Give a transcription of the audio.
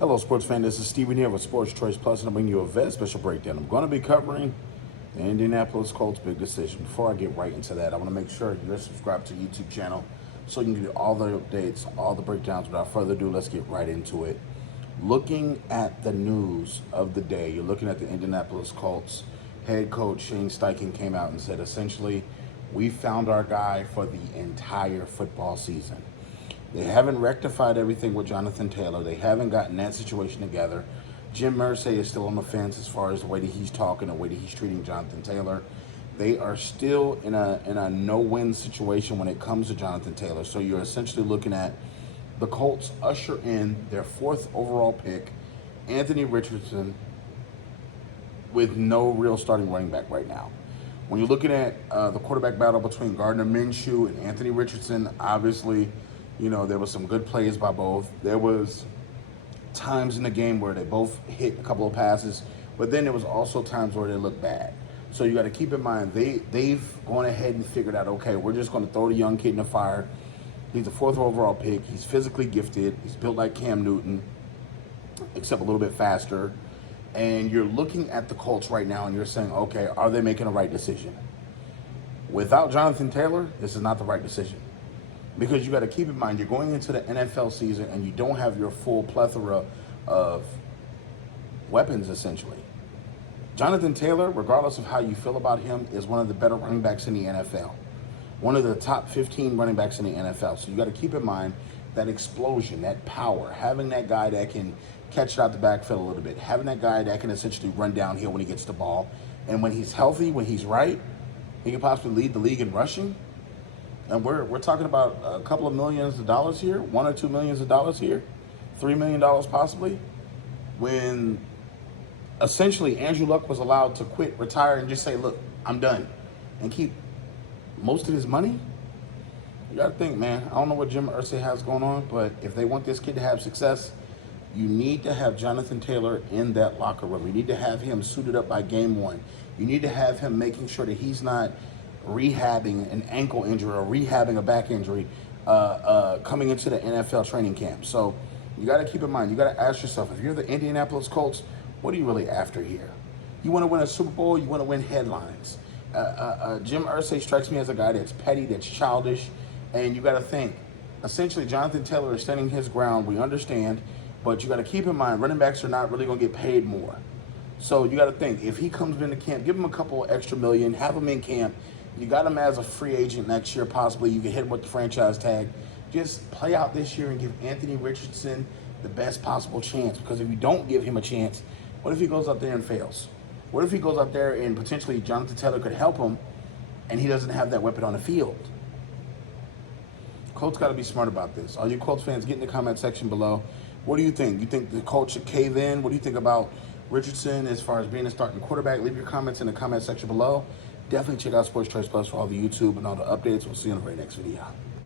Hello, sports fan. This is Steven here with Sports Choice Plus, and I'm bringing you a very special breakdown. I'm going to be covering the Indianapolis Colts big decision. Before I get right into that, I want to make sure you're subscribed to the YouTube channel so you can get all the updates, all the breakdowns. Without further ado, let's get right into it. Looking at the news of the day, you're looking at the Indianapolis Colts. Head coach Shane Steichen came out and said, essentially, we found our guy for the entire football season. They haven't rectified everything with Jonathan Taylor. They haven't gotten that situation together. Jim Irsay is still on the fence as far as the way that he's talking, the way that he's treating Jonathan Taylor. They are still in a no-win situation when it comes to Jonathan Taylor. So you're essentially looking at the Colts usher in their 4th overall pick, Anthony Richardson, with no real starting running back right now. When you're looking at the quarterback battle between Gardner Minshew and Anthony Richardson, obviously, you know, there was some good plays by both. There was times in the game where they both hit a couple of passes, but then there was also times where they looked bad. So you got to keep in mind, they've gone ahead and figured out, okay, we're just going to throw the young kid in the fire. He's a 4th overall pick. He's physically gifted. He's built like Cam Newton, except a little bit faster. And you're looking at the Colts right now and you're saying, okay, are they making the right decision? Without Jonathan Taylor, this is not the right decision. Because you got to keep in mind, you're going into the NFL season and you don't have your full plethora of weapons, essentially. Jonathan Taylor, regardless of how you feel about him, is one of the better running backs in the NFL. One of the top 15 running backs in the NFL. So you got to keep in mind that explosion, that power, having that guy that can catch it out the backfield a little bit, having that guy that can essentially run downhill when he gets the ball. And when he's healthy, when he's right, he can possibly lead the league in rushing. And we're talking about a couple of millions of dollars here, $1 or $2 million here, $3 million possibly, when essentially Andrew Luck was allowed to quit, retire, and just say, look, I'm done, and keep most of his money. You got to think, man, I don't know what Jim Irsay has going on, but if they want this kid to have success, you need to have Jonathan Taylor in that locker room. You need to have him suited up by game one. You need to have him making sure that he's not rehabbing an ankle injury or rehabbing a back injury coming into the NFL training camp. So you got to keep in mind, you got to ask yourself, if you're the Indianapolis Colts, what are you really after here? You want to win a Super Bowl, you want to win headlines. Jim Irsay strikes me as a guy that's petty, that's childish, and you got to think, essentially Jonathan Taylor is standing his ground, we understand, but you got to keep in mind, running backs are not really going to get paid more. So you got to think, if he comes into camp, give him a couple extra million, have him in camp. You got him as a free agent next year, possibly. You can hit him with the franchise tag. Just play out this year and give Anthony Richardson the best possible chance. Because if you don't give him a chance, what if he goes out there and fails? What if he goes out there and potentially Jonathan Taylor could help him and he doesn't have that weapon on the field? Colts got to be smart about this. All you Colts fans, get in the comment section below. What do you think? You think the Colts should cave in? What do you think about Richardson as far as being a starting quarterback? Leave your comments in the comment section below. Definitely check out Sports Choice Plus for all the YouTube and all the updates. We'll see you in the very next video.